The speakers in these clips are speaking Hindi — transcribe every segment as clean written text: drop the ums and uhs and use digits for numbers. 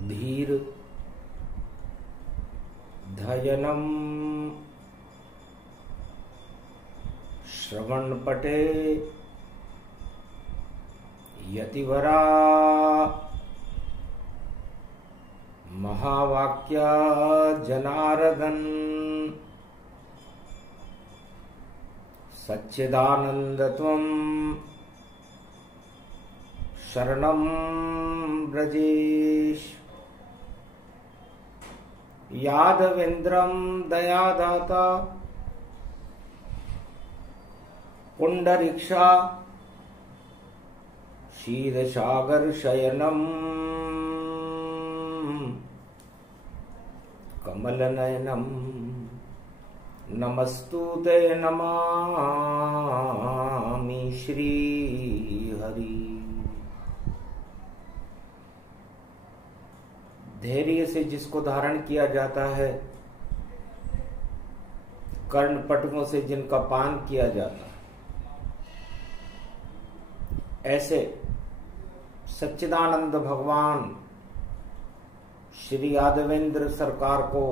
धीर धयनम श्रवणपटे यतिवरा महावाक्या जनार्दन सच्चिदानंदत्वं शरणं ब्रजेश यादवेन्द्रं दयादाता पुंडरीक्षा क्षीरसागर शयनम कमलनयनम नमस्तुते नमामि श्री हरि। धैर्य से जिसको धारण किया जाता है, कर्णपटुओं से जिनका पान किया जाता है, ऐसे सच्चिदानंद भगवान श्री यादवेंद्र सरकार को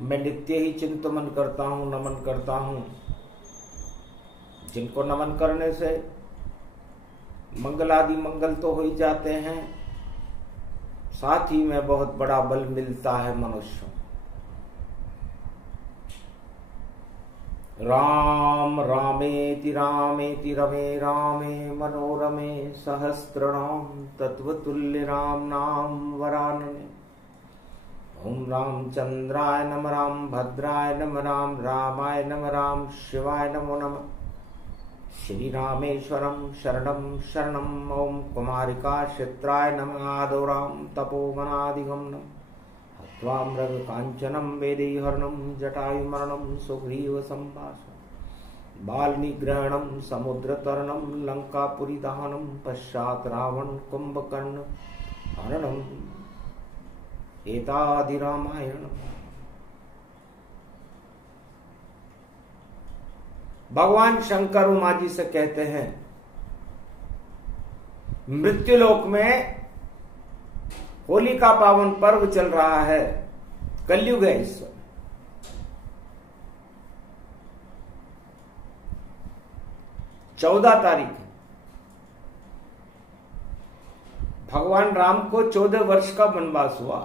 मैं नित्य ही चिंतन करता हूं, नमन करता हूं, जिनको नमन करने से मंगलादि मंगल तो हो ही जाते हैं, साथ ही में बहुत बड़ा बल मिलता है मनुष्य। राम रामेति रामेति रमे रामे मनोरमे सहस्रनाम तत्वतुल्य राम नाम वरानने। ओम रामचंद्राय नम राम भद्राय नम राम रामाय नम राम शिवाय नमो नमः। श्री रामेश्वरम शरणम शरणम। ओम कुमारिका क्षेत्राय नमः। आदो राम तपोवनादिगमनम त्वामृग कांचनम वेदैहरणम जटायुमरणम सुग्रीव संभाषणम बालनिग्रहणम समुद्रतरणम लंकापुरी दहनम पश्चात रावण कुंभकर्ण हरणम एतादि रामायण। भगवान शंकर उमा जी से कहते हैं, मृत्युलोक में होली का पावन पर्व चल रहा है, कलयुग है इस समय। 14 तारीख है। भगवान राम को 14 वर्ष का वनवास हुआ।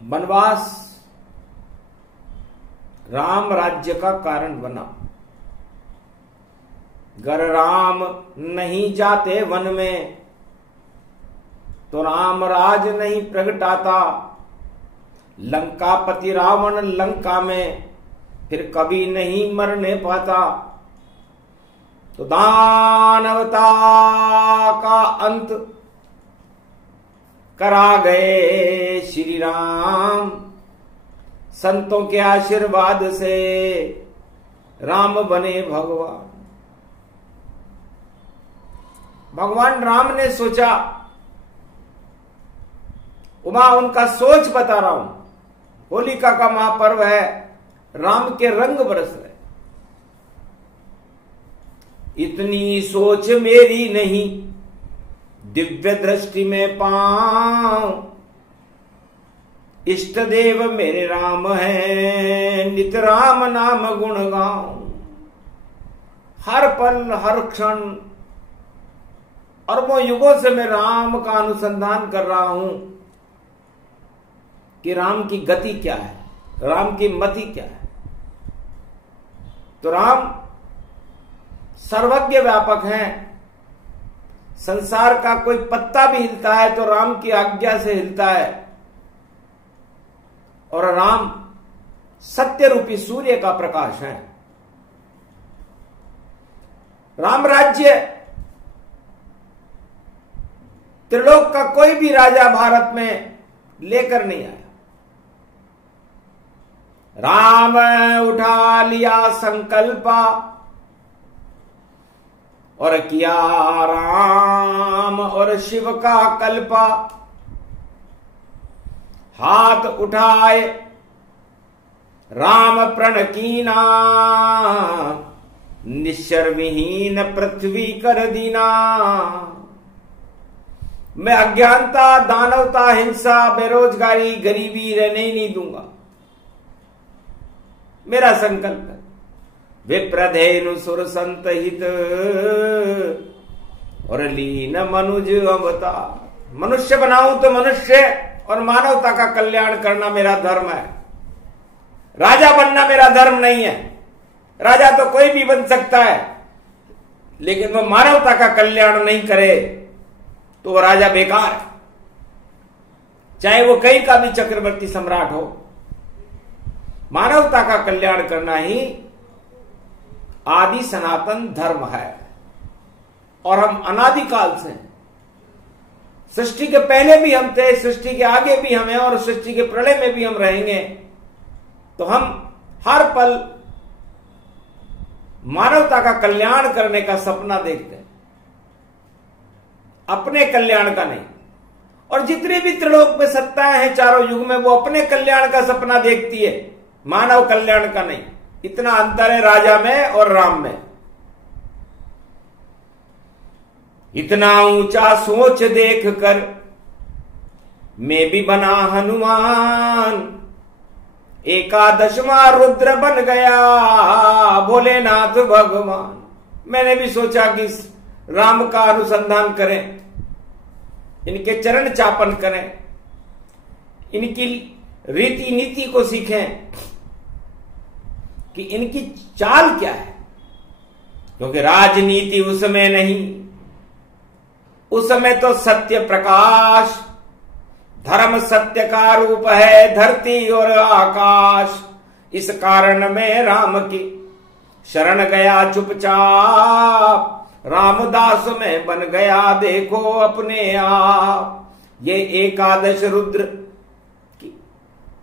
वनवास राम राज्य का कारण बना। गर राम नहीं जाते वन में तो राम राज नहीं प्रगटाता। लंकापति रावण लंका में फिर कभी नहीं मरने पाता। तो दानवता का अंत करा गए श्री राम। संतों के आशीर्वाद से राम बने भगवान। भगवान राम ने सोचा, उमा उनका सोच बता रहा हूं, होलिका का महापर्व है, राम के रंग बरस रहे। इतनी सोच मेरी नहीं, दिव्य दृष्टि में पाऊं। इष्ट देव मेरे राम है, नित राम नाम गुण गाऊं। हर पल हर क्षण अरबों युगों से मैं राम का अनुसंधान कर रहा हूं कि राम की गति क्या है, राम की मति क्या है। तो राम सर्वज्ञ व्यापक हैं। संसार का कोई पत्ता भी हिलता है तो राम की आज्ञा से हिलता है। और राम सत्य रूपी सूर्य का प्रकाश है। राम राज्य त्रिलोक का कोई भी राजा भारत में लेकर नहीं आया। राम उठा लिया संकल्पा और किया राम और शिव का कल्पा। हाथ उठाए राम प्रण कीना, निश्चर विहीन पृथ्वी कर दीना। मैं अज्ञानता, दानवता, हिंसा, बेरोजगारी, गरीबी रहने ही नहीं दूंगा। मेरा संकल्प है। विप्रधेनु सुर संत हित और लीन मनुज अवतार। मनुष्य बनाऊं तो मनुष्य और मानवता का कल्याण करना मेरा धर्म है। राजा बनना मेरा धर्म नहीं है। राजा तो कोई भी बन सकता है, लेकिन वो मानवता का कल्याण नहीं करे तो वो राजा बेकार है, चाहे वो कहीं का भी चक्रवर्ती सम्राट हो। मानवता का कल्याण करना ही आदि सनातन धर्म है। और हम अनादिकाल से, सृष्टि के पहले भी हम थे, सृष्टि के आगे भी हम हैं और सृष्टि के प्रलय में भी हम रहेंगे। तो हम हर पल मानवता का कल्याण करने का सपना देखते हैं, अपने कल्याण का नहीं। और जितने भी त्रिलोक में सत्ताएं हैं चारों युग में, वो अपने कल्याण का सपना देखती है, मानव कल्याण का नहीं। इतना अंतर है राजा में और राम में। इतना ऊंचा सोच देख कर मैं भी बना हनुमान। एकादशवां रुद्र बन गया भोलेनाथ भगवान। मैंने भी सोचा कि राम का अनुसंधान करें, इनके चरण चापन करें, इनकी रीति नीति को सीखें कि इनकी चाल क्या है। क्योंकि राजनीति उस समय नहीं, उस समय तो सत्य प्रकाश, धर्म सत्य का रूप है, धरती और आकाश। इस कारण में राम की शरण गया चुपचाप, रामदास में बन गया देखो अपने आप। ये एकादश रुद्र की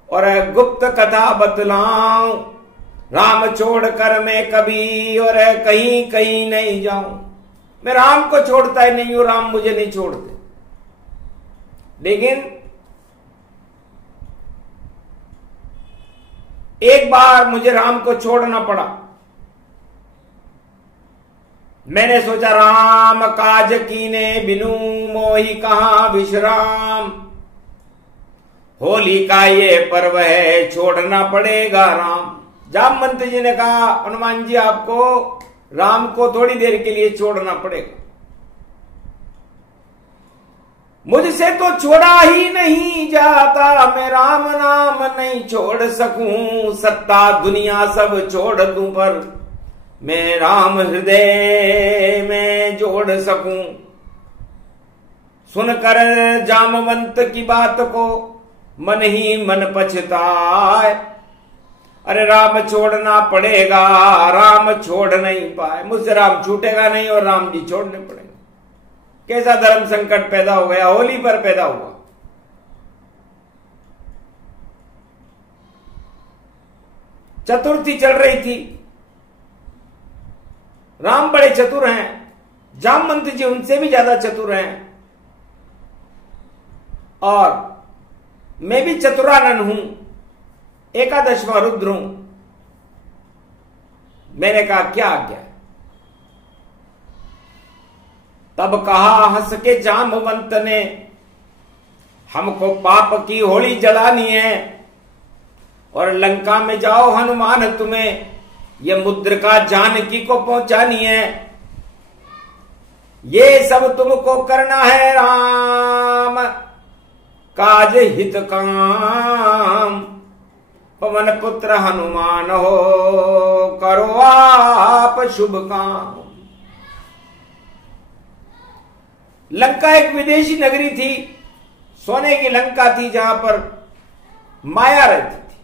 और गुप्त कथा बतलाऊं, राम छोड़कर मैं कभी और कहीं कहीं नहीं जाऊं। मैं राम को छोड़ता ही नहीं हूं, राम मुझे नहीं छोड़ते। लेकिन एक बार मुझे राम को छोड़ना पड़ा। मैंने सोचा राम काज कीने बिनु मोहि कहां विश्राम। होली का ये पर्व है, छोड़ना पड़ेगा राम। जामवंत जी ने कहा हनुमान जी आपको राम को थोड़ी देर के लिए छोड़ना पड़ेगा। मुझसे तो छोड़ा ही नहीं जाता, मैं राम नाम नहीं छोड़ सकूं। सत्ता दुनिया सब छोड़ दूं पर मैं राम हृदय में जोड़ सकूं। सुनकर जामवंत की बात को मन ही मन पछताए। अरे राम छोड़ना पड़ेगा, राम छोड़ नहीं पाए। मुझसे राम छूटेगा नहीं और राम जी छोड़ने पड़ेगा। कैसा धर्म संकट पैदा हो गया, होली पर पैदा हुआ। चतुर्थी चल रही थी। राम बड़े चतुर हैं, जामवंत जी उनसे भी ज्यादा चतुर हैं और मैं भी चतुरानन हूं, एकादशवां रुद्र हूं। मैंने कहा क्या आज्ञा। तब कहा हंस के जामवंत ने, हमको पाप की होली जलानी है और लंका में जाओ हनुमान, तुम्हें ये मुद्रिका जानकी को पहुंचानी है। ये सब तुमको करना है राम काज हित काम। पवन पुत्र हनुमान हो, करो आप शुभ काम। लंका एक विदेशी नगरी थी, सोने की लंका थी जहां पर माया रहती थी।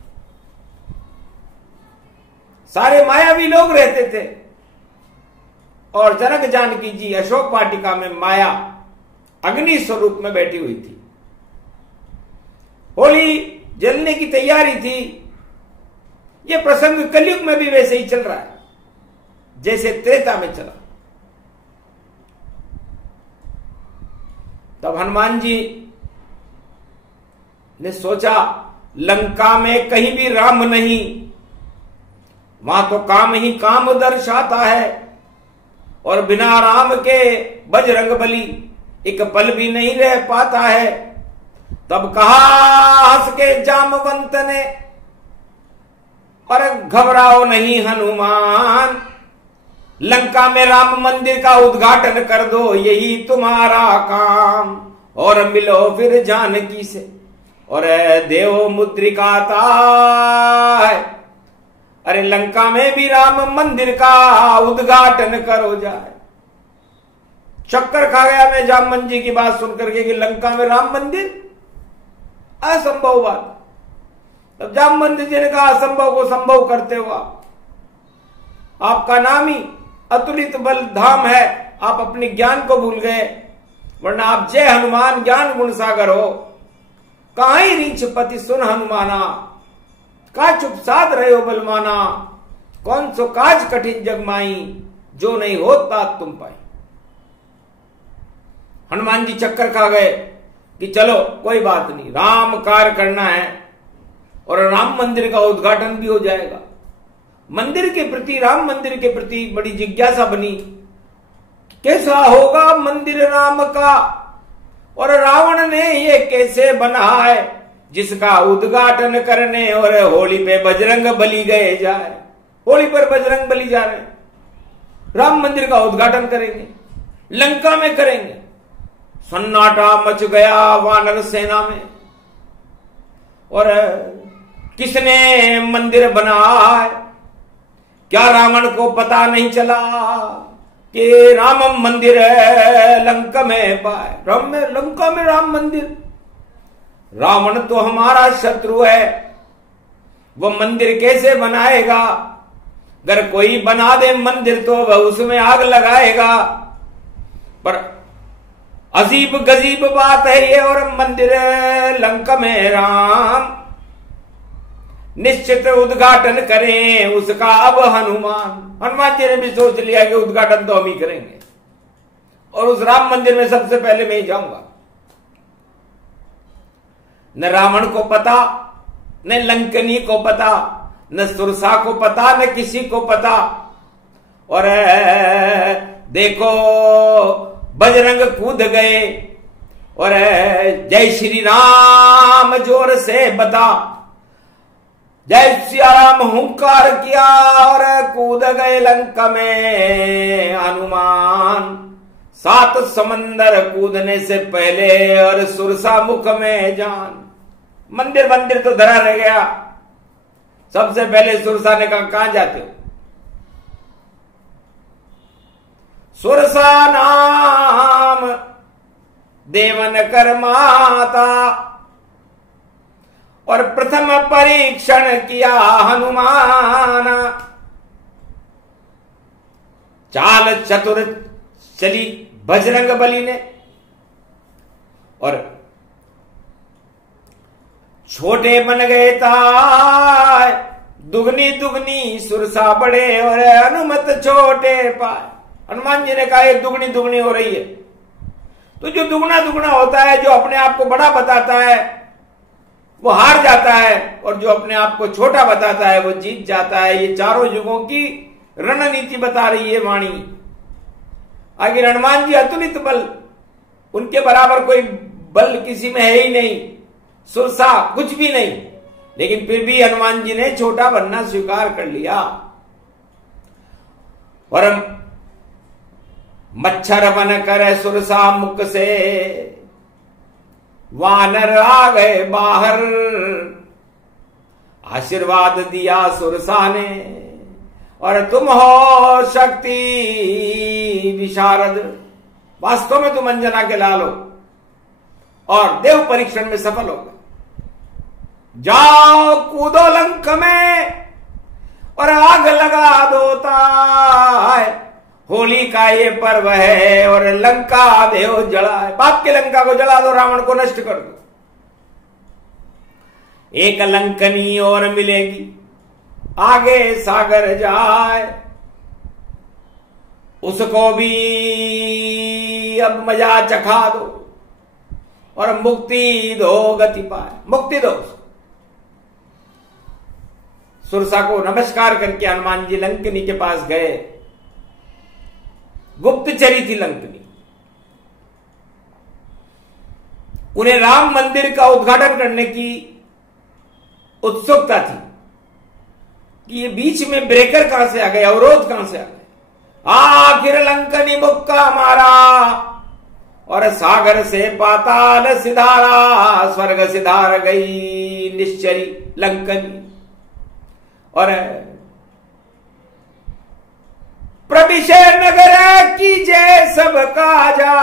सारे मायावी लोग रहते थे और जनक जानकी जी अशोक वाटिका में माया अग्नि स्वरूप में बैठी हुई थी। होली जलने की तैयारी थी। यह प्रसंग कलयुग में भी वैसे ही चल रहा है जैसे त्रेता में चला। तब हनुमान जी ने सोचा लंका में कहीं भी राम नहीं, वहां तो काम ही काम दर्शाता है, और बिना राम के बजरंग बली एक पल भी नहीं रह पाता है। तब कहा हंस के जामवंत ने, और घबराओ नहीं हनुमान, लंका में राम मंदिर का उद्घाटन कर दो, यही तुम्हारा काम, और मिलो फिर जानकी से, और देव मुद्रिका ताय। अरे लंका में भी राम मंदिर का उद्घाटन करो जाए। चक्कर खा गया मैं जामवंत जी की बात सुनकर के कि लंका में राम मंदिर, असंभव बात। तब जामवंत जी ने कहा असंभव को संभव करते हुआ, आपका नाम ही अतुलित बल धाम है, आप अपने ज्ञान को भूल गए, वरना आप जय हनुमान ज्ञान गुण सागर हो। कहां ही रीछ पति सुन हनुमाना, का चुप साध रहे हो बलमाना, कौन सो काज कठिन जगमाई, जो नहीं होता तुम पाई। हनुमान जी चक्कर खा गए कि चलो कोई बात नहीं, राम कार्य करना है और राम मंदिर का उद्घाटन भी हो जाएगा। मंदिर के प्रति, राम मंदिर के प्रति बड़ी जिज्ञासा बनी, कैसा होगा मंदिर राम का, और रावण ने ये कैसे बना है जिसका उद्घाटन करने और होली पे बजरंग बली गए जाए। होली पर बजरंग बली जा रहे हैं, राम मंदिर का उद्घाटन करेंगे, लंका में करेंगे। सन्नाटा मच गया वानर सेना में, और किसने मंदिर बनाया है, क्या रावण को पता नहीं चला कि राम मंदिर लंका में पाए, लंका में राम मंदिर। रावण तो हमारा शत्रु है, वो मंदिर कैसे बनाएगा, अगर कोई बना दे मंदिर तो वह उसमें आग लगाएगा। पर अजीब गजीब बात है ये, और मंदिर लंका में राम निश्चित उद्घाटन करें उसका अब हनुमान जी ने भी सोच लिया कि उद्घाटन तो हम ही करेंगे, और उस राम मंदिर में सबसे पहले मैं ही जाऊंगा। न रावण को पता, न लंकनी को पता, न सुरसा को पता, न किसी को पता। और देखो बजरंग कूद गए और जय श्री राम जोर से बता, जय सिया राम हुंकार किया और कूद गए लंका में हनुमान। 7 समंदर कूदने से पहले और सुरसा मुख में जान। मंदिर तो धरा रह गया। सबसे पहले सुरसा ने कहा कहां जाते हो? सुरसा नाम देवन कर माता, और प्रथम परीक्षण किया हनुमान। चाल चतुर चली बजरंग बली ने, और छोटे बन गए ताय, दुगनी दुगनी सुरसा बड़े और अनुमत छोटे पाए। हनुमान जी ने कहा ये दुगनी दुगनी हो रही है। तो जो दुगना दुगना होता है, जो अपने आप को बड़ा बताता है वो हार जाता है, और जो अपने आप को छोटा बताता है वो जीत जाता है। ये चारों युगों की रणनीति बता रही है वाणी। आखिर हनुमान जी अतुलित बल, उनके बराबर कोई बल किसी में है ही नहीं, सुरसा कुछ भी नहीं, लेकिन फिर भी हनुमान जी ने छोटा बनना स्वीकार कर लिया। और मच्छर बन कर सुरसा मुख से वानर आ गए बाहर। आशीर्वाद दिया सुरसा ने, और तुम हो शक्ति विशारद, वास्तव में तुम अंजना के लाल हो और देव परीक्षण में सफल हो गए। जाओ कूदो लंक में और आग लगा दो ताय। होली का ये पर्व है और लंका देव जला है। बाप के लंका को जला दो, रावण को नष्ट कर दो। एक लंकनी और मिलेगी, आगे सागर जाए, उसको भी अब मजा चखा दो और मुक्ति दो, गति पाए, मुक्ति दो। सुरसा को नमस्कार करके हनुमान जी लंकनी के पास गए। गुप्तचरी थी लंकनी, उन्हें राम मंदिर का उद्घाटन करने की उत्सुकता थी कि ये बीच में ब्रेकर कहां से आ गए, अवरोध कहां से आ गए। आखिर लंकनी मुक्का मारा और सागर से पाताल सिधारा, स्वर्ग सिधार गई निश्चरी लंकनी। और प्रविशे नगर की जय सब काजा,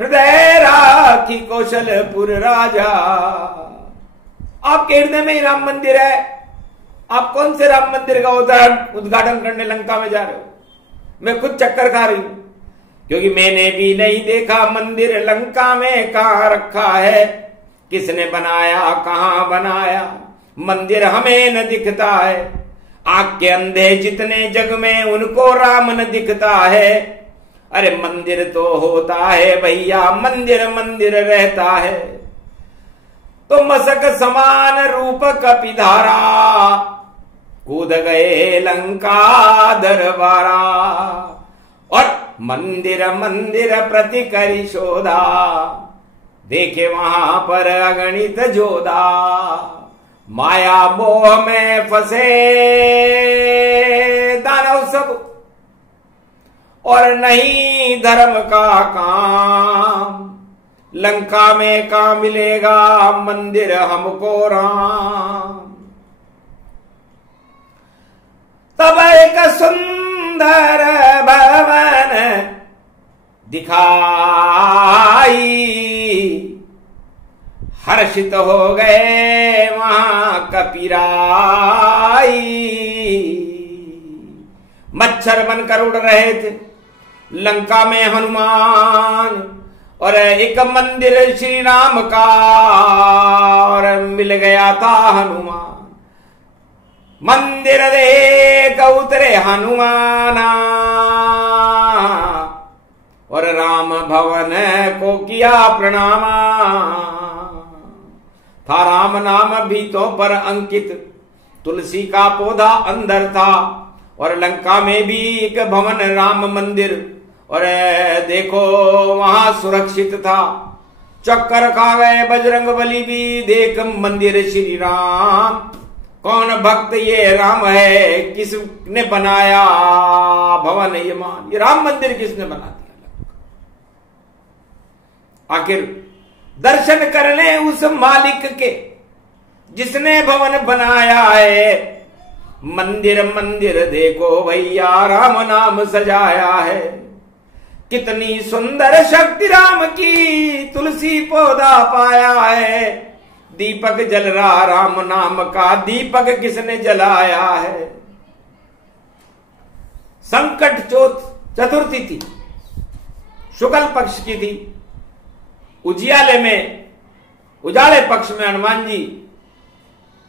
हृदय राखी कौशलपुर राजा। आपके हृदय में ही राम मंदिर है, आप कौन से राम मंदिर का उद्घाटन करने लंका में जा रहे हो? मैं खुद चक्कर खा रही हूं, क्योंकि मैंने भी नहीं देखा मंदिर लंका में कहां रखा है, किसने बनाया, कहां बनाया। मंदिर हमें न दिखता है, आंख के अंधे जितने जग में उनको राम न दिखता है। अरे मंदिर तो होता है भैया, मंदिर मंदिर रहता है। तो मसक समान रूप कपिधारा, कूद गए लंका दरबारा। और मंदिर मंदिर प्रति करी शोधा, देखे वहां पर अगणित जोधा। माया मोह में फंसे दानव सब, और नहीं धर्म का काम। लंका में कहां मिलेगा मंदिर हमको राम। तब एक सुंदर भवन दिखाई, हर्षित हो गए वहां कपिराई। मच्छर बनकर उड़ रहे थे लंका में हनुमान, और एक मंदिर श्री राम का और मिल गया था हनुमान। मंदिर देख उतरे हनुमाना, और राम भवन को किया प्रणाम। था राम नाम भीतों पर अंकित, तुलसी का पौधा अंदर था। और लंका में भी एक भवन राम मंदिर, और देखो वहां सुरक्षित था। चक्कर खा गए बजरंग बली भी, देख मंदिर श्री राम। कौन भक्त ये राम है, किसने बनाया भवन ये मान। ये राम मंदिर किसने बना दिया? आखिर दर्शन कर ले उस मालिक के, जिसने भवन बनाया है। मंदिर मंदिर देखो भैया, राम नाम सजाया है। कितनी सुंदर शक्ति राम की, तुलसी पौधा पाया है। दीपक जल रहा राम नाम का, दीपक किसने जलाया है। संकट चतुर्थी थी, शुक्ल पक्ष की थी। उजाले पक्ष में हनुमान जी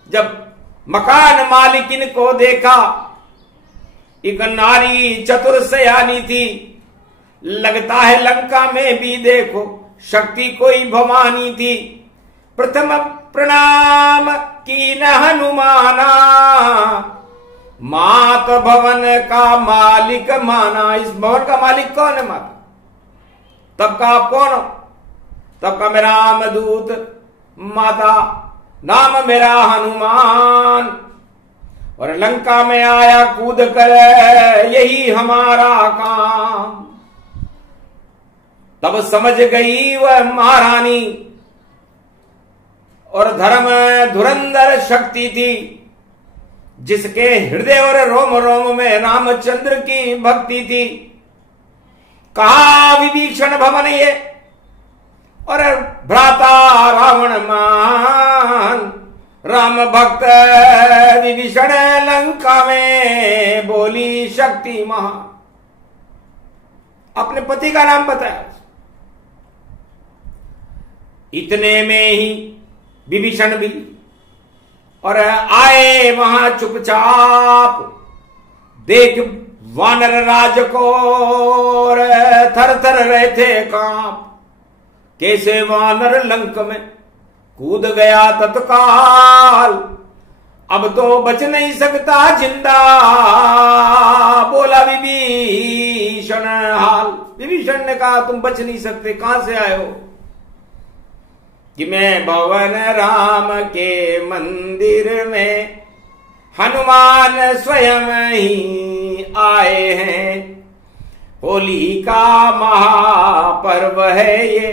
जब मकान मालिकिन को देखा, एक नारी चतुर सयानी थी। लगता है लंका में भी देखो शक्ति कोई भवानी थी। प्रथम प्रणाम की न हनुमाना, मात भवन का मालिक माना। इस भवन का मालिक कौन है माता? तब का आप कौन हो? तब का मेरा रामदूत माता, नाम मेरा हनुमान। और लंका में आया कूद कर, यही हमारा काम। तब समझ गई वह महारानी, और धर्म धुरंधर शक्ति थी, जिसके हृदय और रोम रोम में रामचंद्र की भक्ति थी। कहा विभीषण भवन ये, और भ्राता रावण मान। राम भक्त विभीषण लंका में बोली शक्ति महा। अपने पति का नाम बताया। इतने में ही विभीषण भी और आए वहां चुपचाप। देख वानर राज को थर थर रहे थे कांप। कैसे वानर लंक में कूद गया तत्काल, अब तो बच नहीं सकता जिंदा, बोला विभीषण हाल। विभीषण ने कहा तुम बच नहीं सकते, कहां से आए हो? कि मैं भवन राम के मंदिर में हनुमान स्वयं ही आए हैं। होली का महापर्व है ये,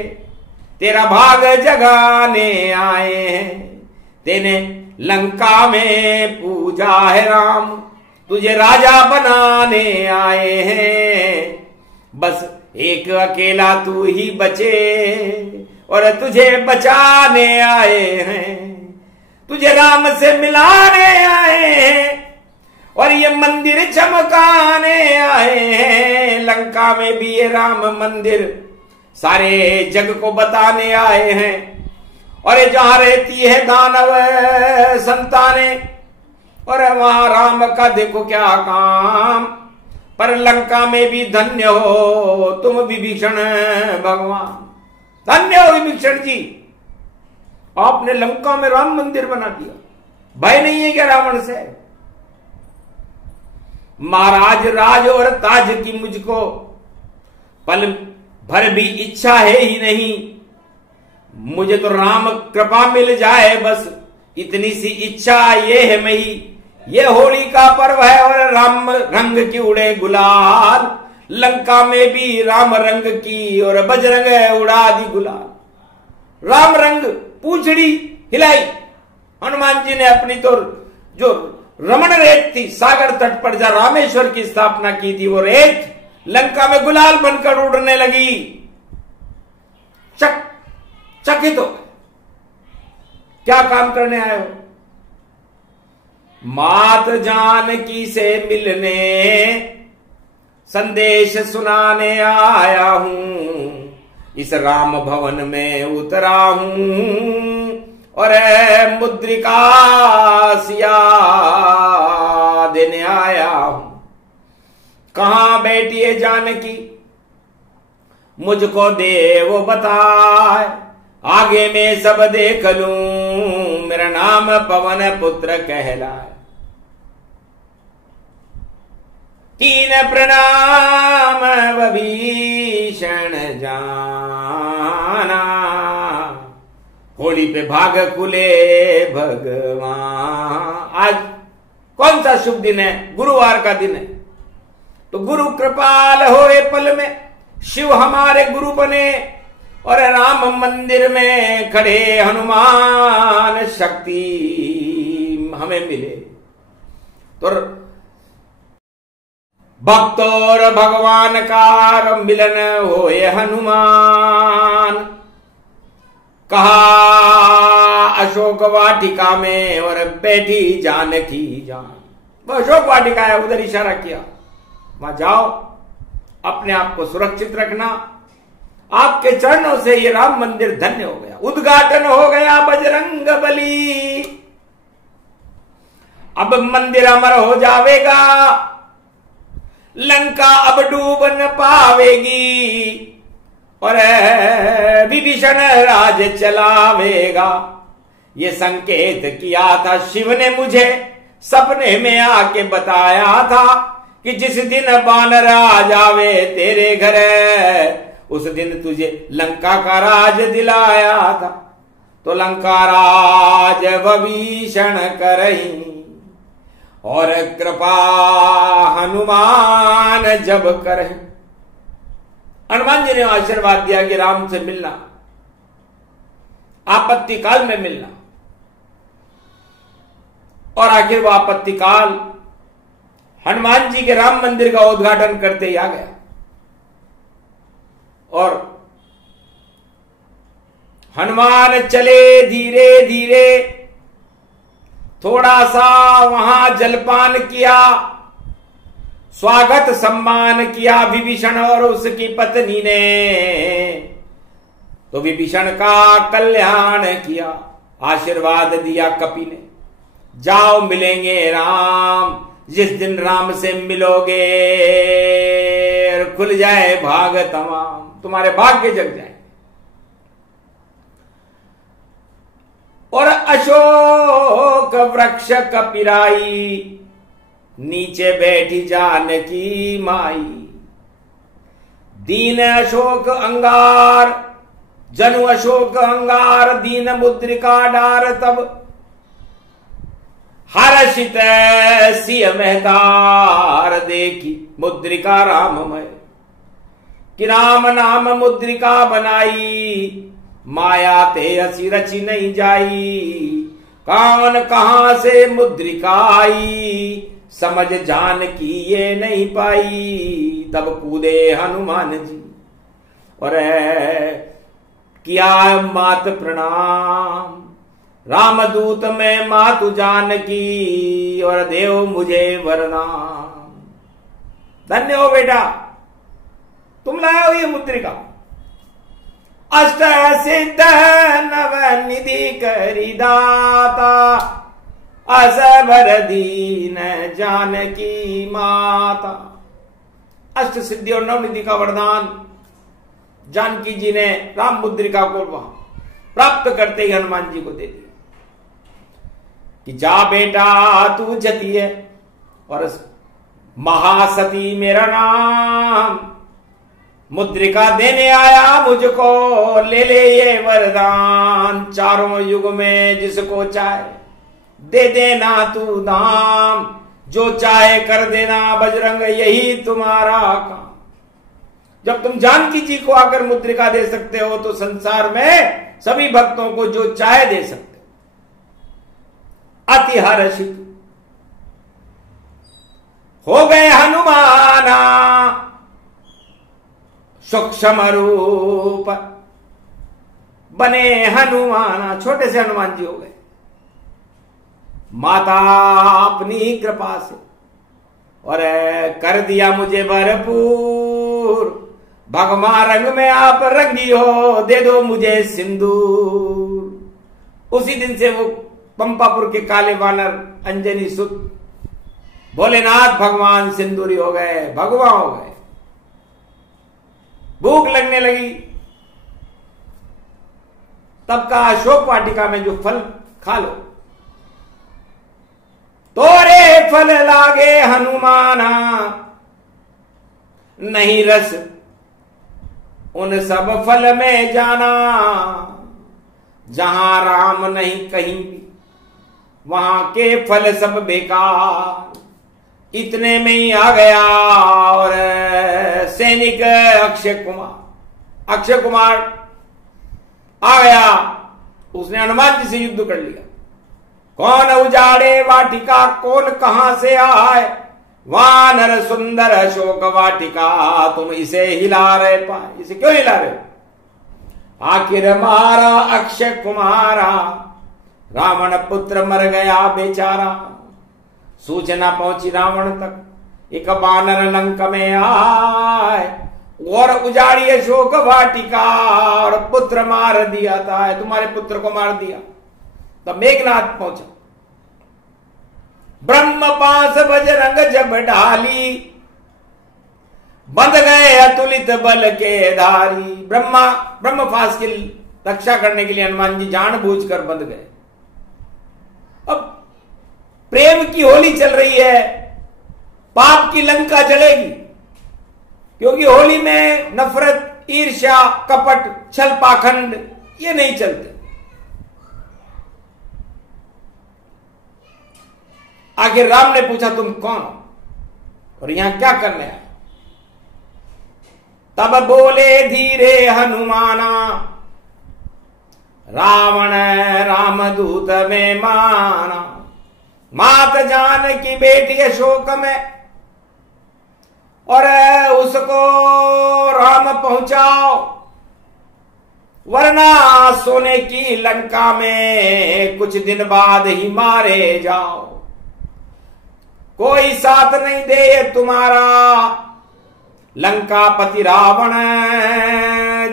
तेरा भाग जगाने आए हैं। तेने लंका में पूजा है राम, तुझे राजा बनाने आए हैं। बस एक अकेला तू ही बचे और तुझे बचाने आए हैं। तुझे राम से मिलाने आए हैं और ये मंदिर चमकाने आए हैं। लंका में भी ये राम मंदिर सारे जग को बताने आए हैं। और जहां रहती है दानव संताने, और वहां राम का देखो क्या काम। पर लंका में भी धन्य हो तुम विभीषण भगवान, धन्य हो विभीषण जी, आपने लंका में राम मंदिर बना दिया। भय नहीं है क्या रावण से? महाराज राज और ताज की मुझको पल भर भी इच्छा है ही नहीं। मुझे तो राम कृपा मिल जाए, बस इतनी सी इच्छा ये है मई। ये होली का पर्व है और राम रंग की उड़े गुलाल। लंका में भी राम रंग की और बजरंग उड़ा दी गुलाल। राम रंग पूंछड़ी हिलाई। हनुमान जी ने अपनी तो जो रमण रेत थी, सागर तट पर जहां रामेश्वर की स्थापना की थी, वो रेत लंका में गुलाल बनकर उड़ने लगी। चकित हो क्या काम करने आए हो? मात जानकी से मिलने संदेश सुनाने आया हूं। इस राम भवन में उतरा हूं और मुद्रिका सिया देने आया हूं। कहां बैठी है जानकी मुझको दे वो बताए। आगे में सब देख लूं, मेरा नाम पवन पुत्र कहलाए। तीन प्रणाम विभीषण जाना, होली पे भाग खुले भगवान। आज कौन सा शुभ दिन है? गुरुवार का दिन है। तो गुरु कृपाल होए पल में शिव हमारे गुरु बने और राम मंदिर में खड़े हनुमान शक्ति हमें मिले। तो भक्त और भगवान का मिलन होए हनुमान। कहा अशोक वाटिका में और बैठी जानकी जान। वो अशोक वाटिका है, उधर इशारा किया, वहां जाओ, अपने आप को सुरक्षित रखना। आपके चरणों से ये राम मंदिर धन्य हो गया, उद्घाटन हो गया बजरंग बली। अब मंदिर अमर हो जावेगा, लंका अब डूब न पावेगी और विभीषण राज चलावेगा। ये संकेत किया था शिव ने मुझे, सपने में आके बताया था कि जिस दिन बानर आ जावे तेरे घर, उस दिन तुझे लंका का राज दिलाया था। तो लंका राज विभीषण करही और कृपा हनुमान जब करे। हनुमान जी ने आशीर्वाद दिया कि राम से मिलना, आपत्ति काल में मिलना। और आखिर वो आपत्ति काल हनुमान जी के राम मंदिर का उद्घाटन करते ही आ गया। और हनुमान चले धीरे धीरे, थोड़ा सा वहां जलपान किया, स्वागत सम्मान किया विभीषण और उसकी पत्नी ने। तो विभीषण का कल्याण किया, आशीर्वाद दिया कपि ने, जाओ मिलेंगे राम। जिस दिन राम से मिलोगे खुल जाए भाग तमाम, तुम्हारे भाग्य जग जाए। और अशोक वृक्ष कपिराई, नीचे बैठी जानकी माई। दीन अशोक अंगार, जनु अशोक अंगार, दीन मुद्रिका डार तब। हर्षित सिय महतार, देखी मुद्रिका राममय। कि राम नाम मुद्रिका बनाई, माया ते असी रची नहीं जाई। कौन कहां से मुद्रिका आई, समझ जान की ये नहीं पाई। तब कूदे हनुमान जी और किया मात प्रणाम। रामदूत में मातु जान की, और देव मुझे वरदान। धन्य हो बेटा, तुम लाए हो ये मुद्रिका। अष्ट सिद्ध नव निधि करी दाता, असबर दीन जानकी माता। अष्ट सिद्धि और नव निधि का वरदान जानकी जी ने राम मुद्रिका को वहां प्राप्त करते ही हनुमान जी को दे दिया कि जा बेटा तू जती है, और महासती मेरा नाम, मुद्रिका देने आया मुझको, ले ले ये वरदान। चारों युग में जिसको चाहे दे देना तू दाम, जो चाहे कर देना बजरंग यही तुम्हारा काम। जब तुम जानकी जी को आकर मुद्रिका दे सकते हो तो संसार में सभी भक्तों को जो चाहे दे सकते हो। अति हर्षित हो गए हनुमाना, सूक्ष्म रूप बने हनुमाना, छोटे से हनुमान जी हो गए। माता अपनी कृपा से और कर दिया मुझे भरपूर, भगवा रंग में आप रंगी हो, दे दो मुझे सिंदूर। उसी दिन से वो पंपापुर के काले वानर अंजनी सुत भोलेनाथ भगवान सिंदूरी हो गए, भगवा हो गए। भूख लगने लगी, तब का अशोक वाटिका में जो फल खा लो। तोरे फल लागे हनुमाना, नहीं रस उन सब फल में जाना। जहां राम नहीं कहीं भी, वहां के फल सब बेकार। इतने में ही आ गया और सैनिक अक्षय कुमार आ गया। उसने हनुमान जी से युद्ध कर लिया। कौन उजाड़े वाटिका, कौन कहां से आए, वानर सुंदर अशोक वाटिका, तुम इसे हिला रहे पाए। इसे क्यों हिला रहे हो? आखिर मारा अक्षय कुमारा, रावण पुत्र मर गया बेचारा। सूचना पहुंची रावण तक, एक बानर लंक में आए और उजाड़ी अशोक वाटिका, और पुत्र मार दिया था, तुम्हारे पुत्र को मार दिया। तब मेघनाथ पहुंचा। ब्रह्म पास बजरंग जब ढाली, बंध गए अतुलित बल के धारी। ब्रह्म पास की रक्षा करने के लिए हनुमान जी जानबूझकर बंध गए। अब प्रेम की होली चल रही है, पाप की लंका जलेगी, क्योंकि होली में नफरत, ईर्ष्या, कपट, छल पाखंड ये नहीं चलते। आखिर राम ने पूछा तुम कौन हो और यहां क्या करने आए? तब बोले धीरे हनुमाना, रावण रामदूत में माना। मात जान की बेटी अशोक में, और उसको राम पहुंचाओ, वरना सोने की लंका में कुछ दिन बाद ही मारे जाओ। कोई साथ नहीं दे तुम्हारा, लंकापति रावण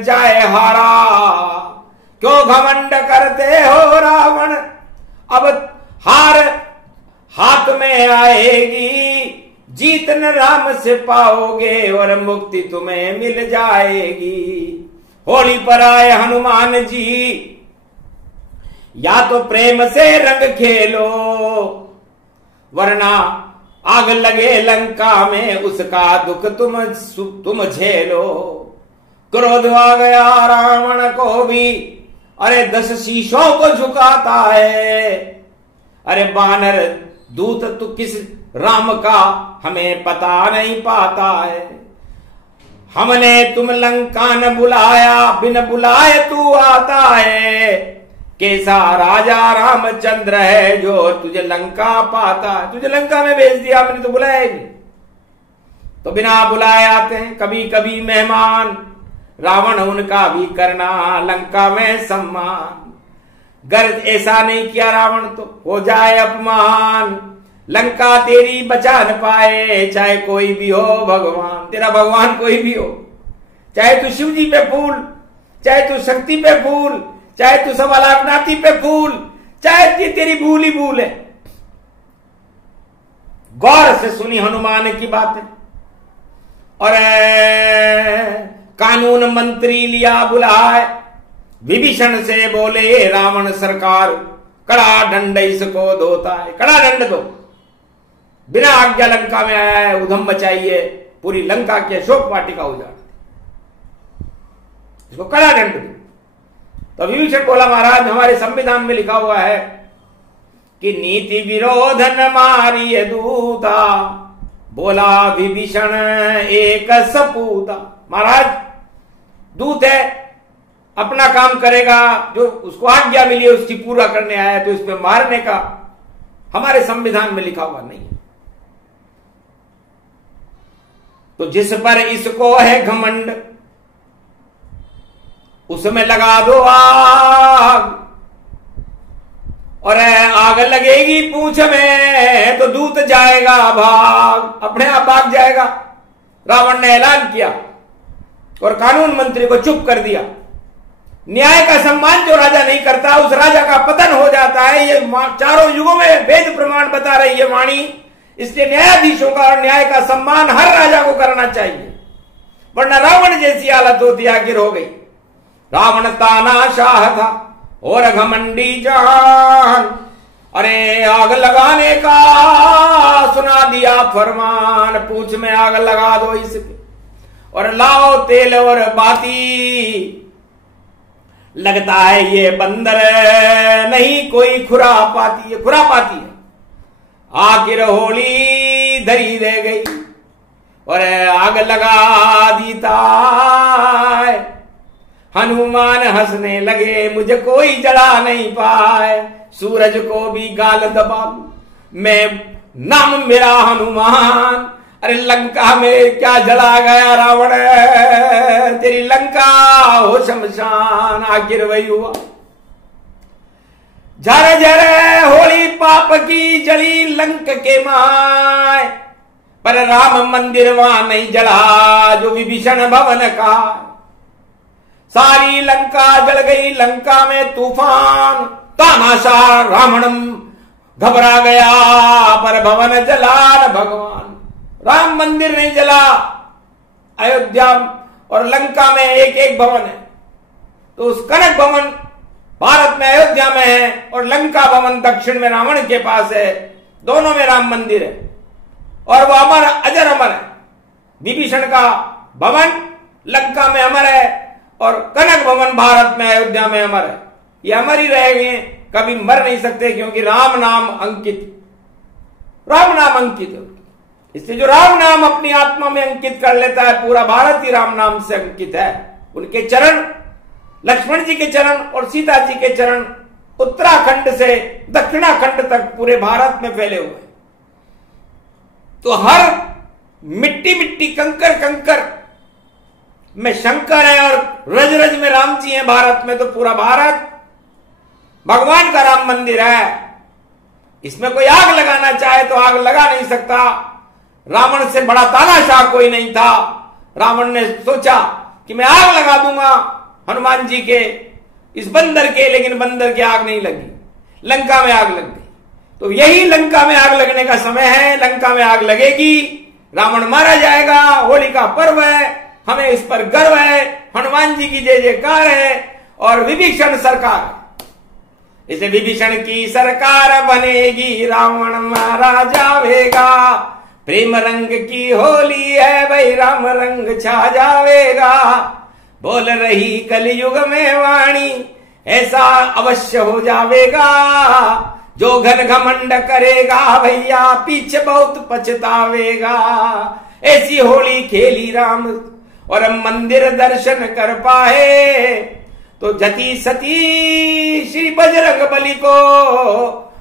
जाए हारा। क्यों घमंड करते हो रावण, अब हार हाथ में आएगी। जीत न राम से पाओगे और मुक्ति तुम्हें मिल जाएगी। होली पर आए हनुमान जी, या तो प्रेम से रंग खेलो, वरना आग लगे लंका में उसका दुख तुम झेलो। क्रोध आ गया रावण को भी, अरे 10 शीशों को झुकाता है। अरे बानर दूत तू किस राम का हमें पता नहीं पाता है। हमने तुम लंका न बुलाया, बिन बुलाए तू आता है। कैसा राजा रामचंद्र है जो तुझे लंका पाता है। तुझे लंका में भेज दिया, हमने तो बुलाया ही नहीं। तो बिना बुलाए आते हैं कभी कभी मेहमान, रावण उनका भी करना लंका में सम्मान। गर्ज ऐसा नहीं किया रावण तो हो जाए अपमान। लंका तेरी बचा न पाए, चाहे कोई भी हो भगवान। तेरा भगवान कोई भी हो, चाहे तू शिव जी पे फूल, चाहे तू शक्ति पे फूल, चाहे तू सब अलाकनाथी पे फूल, चाहे तेरी भूल ही भूल है। गौर से सुनी हनुमान की बातें, और कानून मंत्री लिया बुलाए। विभीषण से बोले रावण सरकार, कड़ा दंड इसको दोता है। कड़ा दंड दो, बिना आज्ञा लंका में आया है, उधम मचाइए, पूरी लंका की अशोक वाटिका उजाड़, इसको कड़ा दंड दो। तो विभीषण बोला महाराज हमारे संविधान में लिखा हुआ है कि नीति विरोध न मारिय दूता। बोला विभीषण एक सपूता। महाराज दूत है, अपना काम करेगा, जो उसको आज्ञा मिली है उसकी पूरा करने आया, तो इसमें मारने का हमारे संविधान में लिखा हुआ नहीं है। तो जिस पर इसको है घमंड, उसमें लगा दो आग, और आग लगेगी पूंछ में तो दूत जाएगा भाग, अपने आप भाग जाएगा। रावण ने ऐलान किया और कानून मंत्री को चुप कर दिया। न्याय का सम्मान जो राजा नहीं करता उस राजा का पतन हो जाता है। ये चारों युगों में वेद प्रमाण बता रही है वाणी। इसलिए न्यायाधीशों का और न्याय का सम्मान हर राजा को करना चाहिए, वरना रावण जैसी हालत होती आखिर हो गई। रावण तानाशाह था और घमंडी जहान, अरे आग लगाने का सुना दिया फरमान। पूंछ में आग लगा दो इसके, और लाओ तेल और बाती। लगता है ये बंदर नहीं कोई खुरापाती है, खुरापाती है। आखिर होली धरी दे गई और आग लगा दीता। हनुमान हंसने लगे मुझे कोई जला नहीं पाए। सूरज को भी गाल दबा मैं, नाम मेरा हनुमान। अरे लंका में क्या जला गया रावण, तेरी लंका हो शमशान। आखिर वही हुआ, झर झर होली पाप की जली लंक के माय। पर राम मंदिर वहां नहीं जला जो विभीषण भवन का। सारी लंका जल गई, लंका में तूफान। तानाशाह रावणम घबरा गया, पर भवन जला न भगवान। राम मंदिर नहीं जला, अयोध्या और लंका में एक एक भवन है। तो उस कनक भवन भारत में अयोध्या में है, और लंका भवन दक्षिण में रावण के पास है। दोनों में राम मंदिर है, और वो अमर अजर अमर है। विभीषण का भवन लंका में अमर है, और कनक भवन भारत में अयोध्या में अमर है। ये अमर ही रहेंगे, कभी मर नहीं सकते, क्योंकि राम नाम अंकित, राम नाम अंकित है। इसलिए जो राम नाम अपनी आत्मा में अंकित कर लेता है, पूरा भारत ही राम नाम से अंकित है। उनके चरण, लक्ष्मण जी के चरण और सीता जी के चरण उत्तराखंड से दक्षिणाखंड तक पूरे भारत में फैले हुए। तो हर मिट्टी मिट्टी, कंकर कंकर में शंकर है, और रज रज में राम जी हैं। भारत में तो पूरा भारत भगवान का राम मंदिर है। इसमें कोई आग लगाना चाहे तो आग लगा नहीं सकता। रावण से बड़ा तानाशाह कोई नहीं था। रावण ने सोचा कि मैं आग लगा दूंगा हनुमान जी के, इस बंदर के, लेकिन बंदर की आग नहीं लगी, लंका में आग लग गई। तो यही लंका में आग लगने का समय है। लंका में आग लगेगी, रावण मारा जाएगा। होली का पर्व है, हमें इस पर गर्व है। हनुमान जी की जय जयकार है, और विभीषण सरकार। इसे विभीषण की सरकार बनेगी, रावण मारा जावेगा। प्रेम रंग की होली है भाई, राम रंग छा जावेगा। बोल रही कलयुग में वाणी, ऐसा अवश्य हो जावेगा। जो घन घमंड करेगा भैया, पीछे बहुत पछतावेगा। ऐसी होली खेली राम और मंदिर दर्शन कर पाए, तो जती सती श्री बजरंग बली को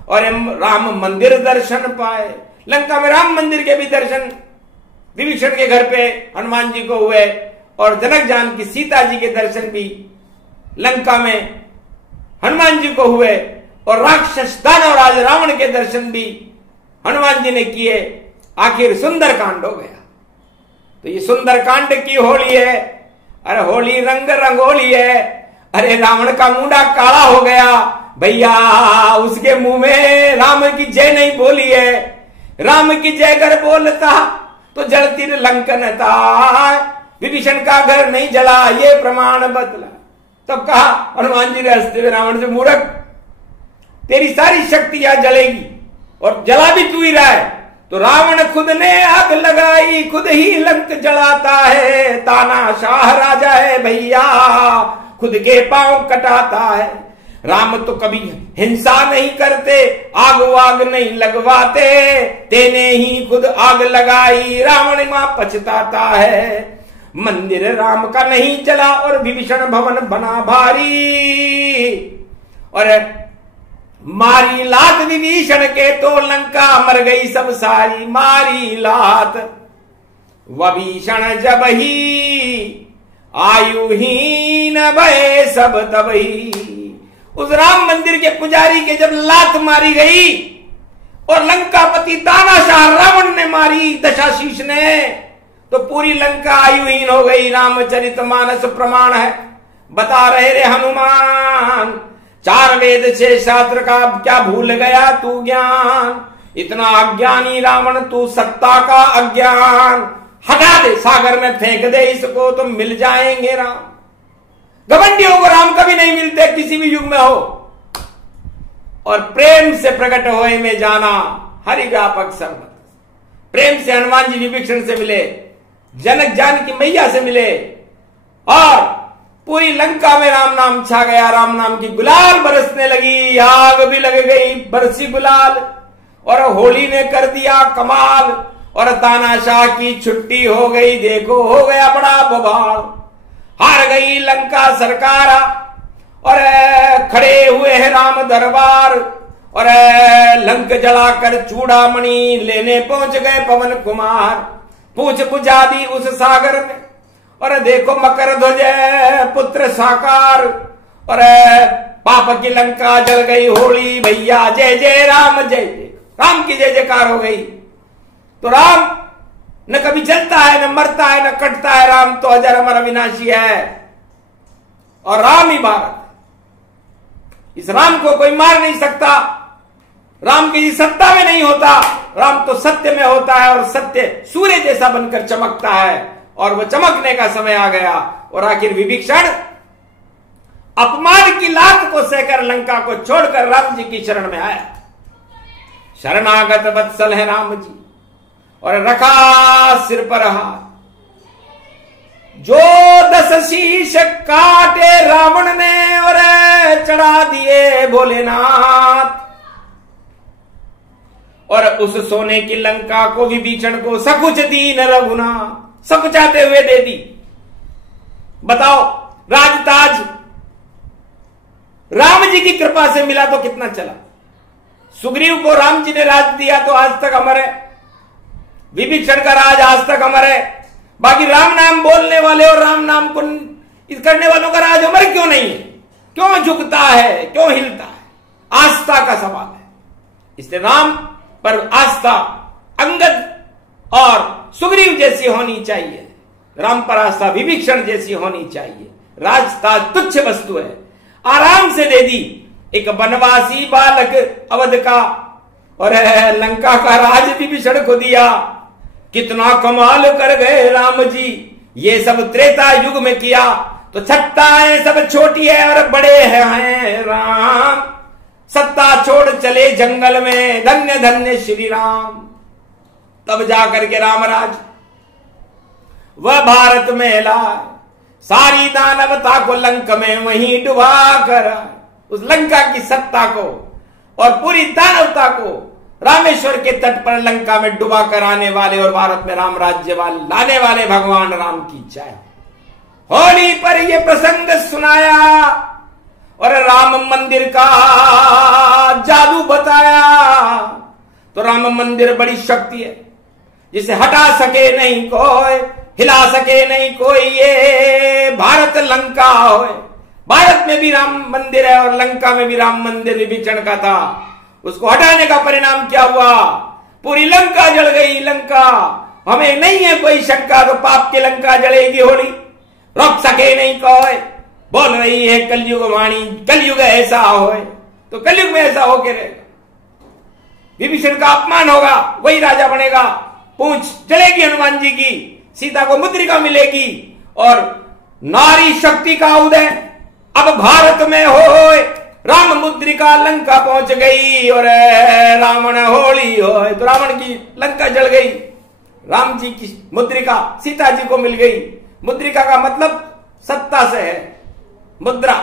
और राम मंदिर दर्शन पाए। लंका में राम मंदिर के भी दर्शन विभीषण के घर पे हनुमान जी को हुए, और जनक जान की सीता जी के दर्शन भी लंका में हनुमान जी को हुए, और राक्षस दानव राज रावण के दर्शन भी हनुमान जी ने किए। आखिर सुंदर कांड हो गया। तो ये सुंदर कांड की होली है। अरे होली रंग रंगोली है। अरे रावण का मुंडा काला हो गया भैया, उसके मुंह में राम की जय नहीं बोली है। राम की जय कर बोलता तो जलती लंकन था। विभीषण का घर नहीं जला, ये प्रमाण बतला। तब कहा हनुमान जी ने हंसते हुए रावण से, मूर्ख, तेरी सारी शक्तियां जलेगी और जला भी तू ही रहा है। तो रावण खुद ने आग लगाई, खुद ही लंक जलाता है। तानाशाह राजा है भैया, खुद के पांव कटाता है। राम तो कभी हिंसा नहीं करते, आग वाग नहीं लगवाते। तेने ही खुद आग लगाई, रावण मां पछताता है। मंदिर राम का नहीं चला और विभीषण भवन बना भारी। और मारी लात विभीषण के तो लंका मर गई सब सारी। मारी लात विभीषण जब ही, आयुहीन भय सब तबही। उस राम मंदिर के पुजारी के जब लात मारी गई और लंकापति तानाशाह रावण ने मारी, दशाशीष ने, तो पूरी लंका आयुहीन हो गई। रामचरितमानस प्रमाण है। बता रहे रे हनुमान, 4 वेद 6 शास्त्र का क्या भूल गया तू ज्ञान। इतना अज्ञानी रावण, तू सत्ता का अज्ञान। हटा दे, सागर में फेंक दे इसको, तो मिल जाएंगे राम। घमंडियों को राम कभी नहीं मिलते, किसी भी युग में हो। और प्रेम से प्रकट होए में जाना, हरि व्यापक सर्वत्र। प्रेम से हनुमान जी विभीषण से मिले, जनक जान की मैया से मिले, और पूरी लंका में राम नाम छा गया। राम नाम की गुलाल बरसने लगी, आग भी लग गई, बरसी गुलाल। और होली ने कर दिया कमाल, और तानाशाह की छुट्टी हो गई। देखो हो गया बड़ा बवाल, हार गई लंका सरकार, और खड़े हुए हैं राम दरबार। और लंक जलाकर चूड़ामणि लेने पहुंच गए पवन कुमार। पूछ बुझा दी उस सागर में, और देखो मकर ध्वज पुत्र साकार। और पाप की लंका जल गई होली भैया, जय जय राम, जय जय राम की जय जयकार हो गई। तो राम न कभी जलता है, न मरता है, न कटता है। राम तो अजर अमर अविनाशी है, और राम ही भारत। इस राम को कोई मार नहीं सकता। राम किसी सत्ता में नहीं होता, राम तो सत्य में होता है, और सत्य सूर्य जैसा बनकर चमकता है। और वो चमकने का समय आ गया। और आखिर विभीषण अपमान की लात को सहकर लंका को छोड़कर राम जी की शरण में आया। शरणागत वत्सल है राम जी, और रखा सिर पर हाथ। जो 10 शीश काटे रावण ने, और चढ़ा दिए भोलेनाथ। और उस सोने की लंका को विभीषण को सकुच दीन रघुनाथ, सकुचाते हुए दे दी। बताओ, राजताज राम जी की कृपा से मिला तो कितना चला। सुग्रीव को राम जी ने राज दिया तो आज तक अमर है। विभीषण का राज आज तक अमर है। बाकी राम नाम बोलने वाले और राम नाम को इस करने वालों का राज अमर क्यों नहीं है? क्यों झुकता है, क्यों हिलता है? आस्था का सवाल है। इसलिए राम पर आस्था अंगद और सुग्रीव जैसी होनी चाहिए, राम पर आस्था विभीषण जैसी होनी चाहिए। राजताज तुच्छ वस्तु है, आराम से दे दी। एक वनवासी बालक अवध का और लंका का राज विभीषण को दिया। कितना कमाल कर गए राम जी। ये सब त्रेता युग में किया तो छत्ता है, सब छोटी है और बड़े हैं राम। सत्ता छोड़ चले जंगल में, धन्य धन्य श्री राम। तब जाकर के रामराज वह भारत में लाए, सारी दानवता को लंक में वहीं डुबा कर, उस लंका की सत्ता को और पूरी दानवता को रामेश्वर के तट पर लंका में डुबा कर आने वाले और भारत में राम राज्य लाने वाले भगवान राम की जय। होली पर यह प्रसंग सुनाया और राम मंदिर का जादू बताया। तो राम मंदिर बड़ी शक्ति है जिसे हटा सके नहीं कोई, हिला सके नहीं कोई, ये भारत लंका हो। भारत में भी राम मंदिर है और लंका में भी राम मंदिर विभीषण का था। उसको हटाने का परिणाम क्या हुआ? पूरी लंका जल गई। लंका हमें नहीं है कोई शंका, तो पाप की लंका जलेगी होली, रोक सके नहीं कोई। बोल रही है कलयुग वाणी, कलयुग ऐसा हो, तो कलयुग में ऐसा होके रहेगा। विभीषण का अपमान होगा, वही राजा बनेगा, पूंछ जलेगी हनुमान जी की, सीता को मुद्रिका मिलेगी और नारी शक्ति का उदय अब भारत में हो। राम मुद्रिका लंका पहुंच गई और रावण होली हो, तो रावण की लंका जल गई। राम जी की मुद्रिका सीता जी को मिल गई। मुद्रिका का मतलब सत्ता से है, मुद्रा।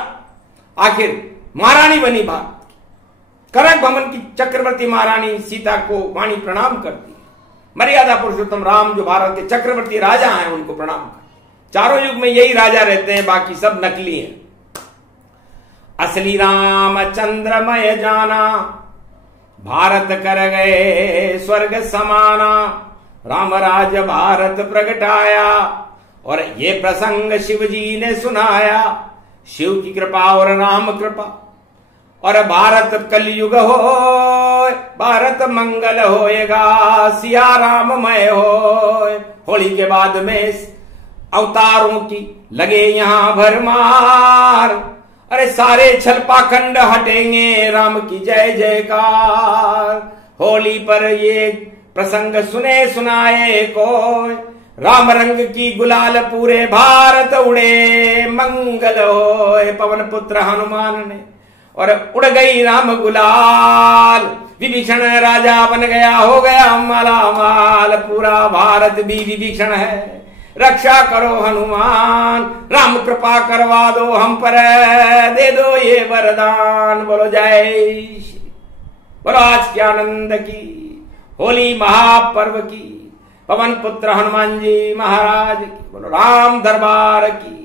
आखिर महारानी बनी भारत। कनक भवन की चक्रवर्ती महारानी सीता को वाणी प्रणाम करती है। मर्यादा पुरुषोत्तम राम जो भारत के चक्रवर्ती राजा हैं उनको प्रणाम करती। चारों युग में यही राजा रहते हैं, बाकी सब नकली हैं। असली राम चंद्रमय जाना, भारत कर गए स्वर्ग समाना। राम राज भारत प्रगटाया और ये प्रसंग शिव जी ने सुनाया। शिव की कृपा और राम कृपा और भारत कलयुग हो, भारत मंगल होएगा, सिया राममय हो। होली के बाद में अवतारों की लगे यहां भरमार। अरे सारे छल पाखंड हटेंगे, राम की जय जयकार। होली पर ये प्रसंग सुने सुनाए कोई, राम रंग की गुलाल पूरे भारत उड़े, मंगल होए पवन पुत्र हनुमान ने। और उड़ गई राम गुलाल, विभीषण राजा बन गया, हो गया माला माल। पूरा भारत भी विभीषण है, रक्षा करो हनुमान। राम कृपा करवा दो हम पर, दे दो ये वरदान। बोलो जय श्री, बोलो आज के आनंद की, होली महापर्व की, पवन पुत्र हनुमान जी महाराज की, बोलो राम दरबार की।